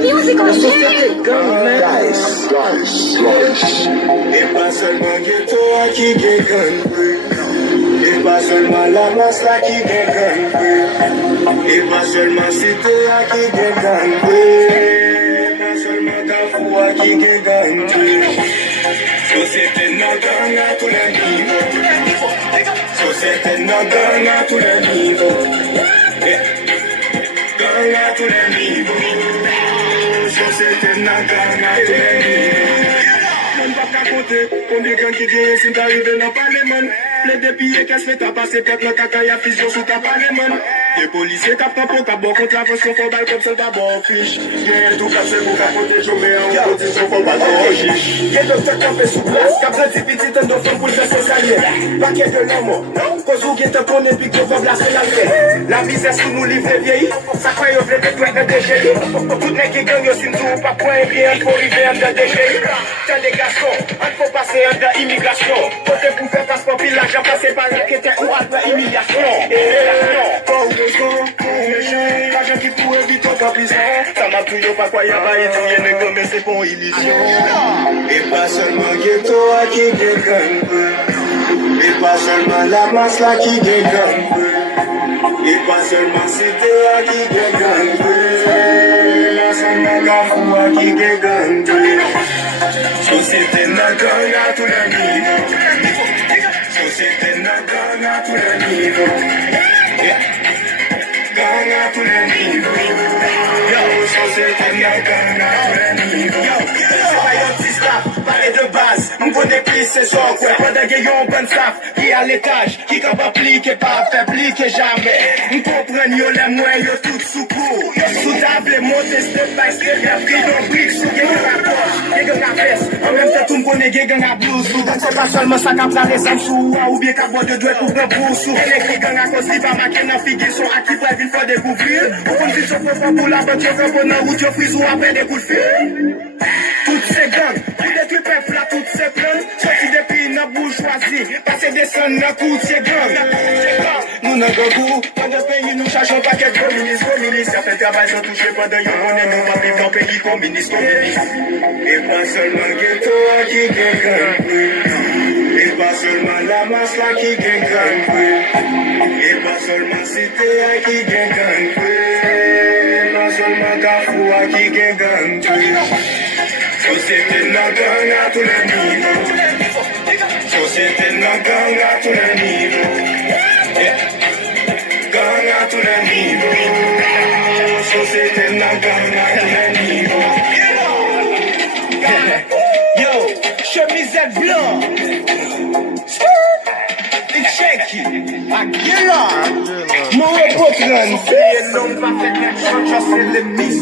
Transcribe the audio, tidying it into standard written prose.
Music on Guys. Et pas seulement ghetto qui gagne gun. Et pas seulement la masse là qui gagne gun. Et pas seulement cité qui gagne gun. Et pas seulement Carrefour qui gagne gun. Société n'a gang à tous les niveaux. Société n'a gang à tous les niveaux. Gang à tous les niveaux. Société n'a gang à tous les niveaux. Même pas qu'à compter combien de gens qui gagnent si t'arrives dans le parlement. Les dépiés qu'est-ce que t'as passé peut-être le caca y'a fusion sous ta parlement. Les policiers tapent ta peau, t'as bon contravention, faut bail comme ça d'abord fiche. Y'a tout cassé pour capoter, je mets en position, faut pas t'enroger. Y'a docteur campé sous place, qu'après t'es petit, t'en dois faire pour le faire salier. Paquet de l'homme, cause où y'a t'en connaît, puis qu'on va blaster la paix. La misère sous nous livre vieilli, ça croit y'a fait des trucs de déchets. Tout n'est qui gagne, si nous pas point bien, faut arriver en de déchets. T'as des garçons, on faut passer en de immigration. Côté pour faire passeport, puis l'argent passé par la quête ou à de humiliation. L'argent qui pourrait éviter ta prison. Ça m'a toujours pas quoi y'a pas étudié, mais comme c'est pour illusion. Et pas seulement ghetto qui gagne. Et pas seulement la masse là qui gagne. Et pas seulement cité qui gagne. Et pas seulement Carrefour qui gagne. Société n'a gang à tous les niveaux. Société n'a gang à tous les niveaux. Gang à tous les niveaux. Yo, société n'a gang à tous les niveaux. Yo, c'est pas yon petit staff, parler de base. M'on connaît plus c'est son quoi. Pendant qu'il y a un bon staff qui à l'étage, qui quand pas pliquer, pas faire pliquer jamais. M'on comprend yo les moins, yo tout sous cours. Sous table, monter step by step, y'a pris dans briques, sous gang à poche, gang à veste. En même temps, tout m'connait gang à blouse. Donc c'est pas seulement ça qu'a pris les âmes sous, ou bien qu'à boire de douette pour prendre pour sous. Et les gang à cause li pas marqué dans figues, sont acquis pour ville faut découvrir. Ou qu'on vit sur propre pour la voiture, quand on a route, yo frise ou après des coups de fil. Toutes ces gangs, pour détruire peuple là, toutes ces plans, sortis depuis notre bourgeoisie, passer des sons dans toutes ces gangs. Nous n'avons pas goût, dans le pays, nous cherchons pas qu'être communistes. Certains travails sont touchés pendant yon on est nous pas vivre dans le pays communiste. Et pas seulement ghetto qui gagne. Et pas seulement la masse là qui gagne. Et pas seulement cité qui gagne. Et pas seulement Carrefour qui gagne. Société n'a gang à tous les niveaux. Société n'a gang à tous les niveaux. Gang à tous les niveaux. Société n'a gang à tous les niveaux. Yo, chemisette blanc. Check Aguilar. Mon repos c'est l'homme parfait, c'est le mix.